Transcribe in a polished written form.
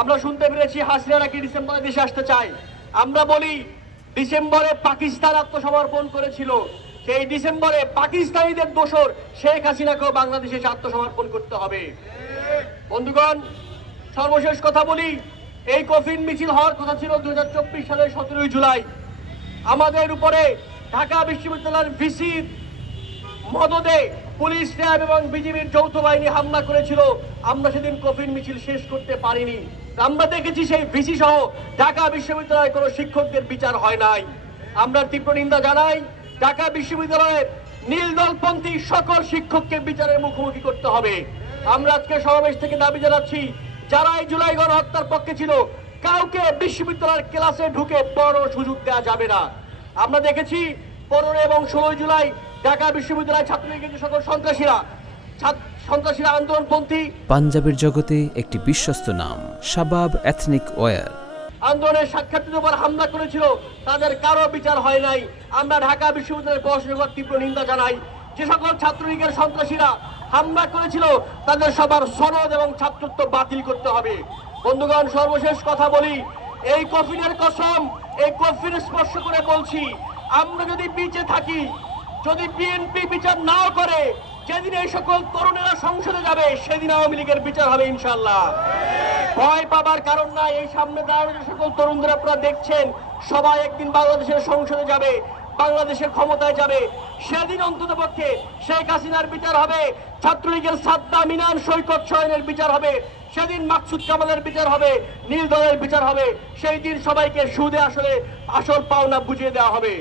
আমরা শুনতে পেরেছি হাসিনা নাকি ডিসেম্বরে দেশে আসতে চায়। আমরা বলি ডিসেম্বরে পাকিস্তান আত্মসমর্পণ করেছিল, সেই ডিসেম্বরে পাকিস্তানিদের দোসর শেখ হাসিনাকেও বাংলাদেশে আত্মসমর্পণ করতে হবে। বন্ধুগণ, সর্বশেষ কথা বলি, এই কফিন মিছিল হওয়ার কথা ছিল 2024 সালের 17 জুলাই। আমাদের উপরে ঢাকা বিশ্ববিদ্যালয়ের ভিসির মদদে পুলিশ, র্যাব এবং বিজিবির যৌথ বাহিনী হামলা করেছিল। আমরা সেদিন কফিন মিছিল শেষ করতে পারিনি। আমরা দেখেছি সেই ভিসি সহ ঢাকা বিশ্ববিদ্যালয়ে কোনো শিক্ষকদের বিচার হয় নাই। আমরা তীব্র নিন্দা জানাই। ঢাকা বিশ্ববিদ্যালয়ের নীল দলপন্থী সকল শিক্ষককে বিচারের মুখোমুখি করতে হবে। আমরা আজকে সমাবেশ থেকে দাবি জানাচ্ছি, যারা এই জুলাই গণহত্যার পক্ষে ছিল, কাউকে বিশ্ববিদ্যালয়ের ক্লাসে ঢুকে পড়ানোর সুযোগ দেওয়া যাবে না। আমরা দেখেছি 15 এবং 16 জুলাই ঢাকা বিশ্ববিদ্যালয় ছাত্রলীগের যে সকল সন্ত্রাসীরা আন্দোলনপন্থী পাঞ্জাবের জগতে একটি বিশ্বস্ত নাম শাবাব এথনিক ওয়্যার আন্দোলনের সাক্ষাৎকারের উপর হামলা করেছিল, তাদের কারো বিচার হয় নাই। আমরা ঢাকা বিশ্ববিদ্যালয়ের প্রশাসনের তীব্র নিন্দা জানাই। যে সকল ছাত্রলীগের সন্ত্রাসীরা হামলা করেছিল, তাদের সবার সনদ এবং ছাত্রত্ব বাতিল করতে হবে। বন্ধুগণ, সর্বশেষ কথা বলি, এই কফিনের কসম, এই কফিন স্পর্শ করে বলছি, আমরা যদি বেঁচে থাকি, যদি বিএনপি বিচার নাও করে, যেদিন এই সকল তরুণেরা সংসদে যাবে, সেদিন আওয়ামী লীগের বিচার হবে ইনশাআল্লাহ। ভয় পাবার কারণ নাই। এই সামনে দাঁড়ানো যে সকল তরুণদের আপনারা দেখছেন, সবাই একদিন বাংলাদেশের সংসদে যাবে, বাংলাদেশের ক্ষমতায় যাবে। সেদিন অন্তত পক্ষে শেখ হাসিনার বিচার হবে, ছাত্রলীগের সাদ্দাম, ইনান, সৈকত সোহেনের বিচার হবে, সেদিন মাকসুদ কামালের বিচার হবে, নীল দলের বিচার হবে। সেই দিন সবাইকে সুদে আসলে আসল পাওনা বুঝিয়ে দেওয়া হবে।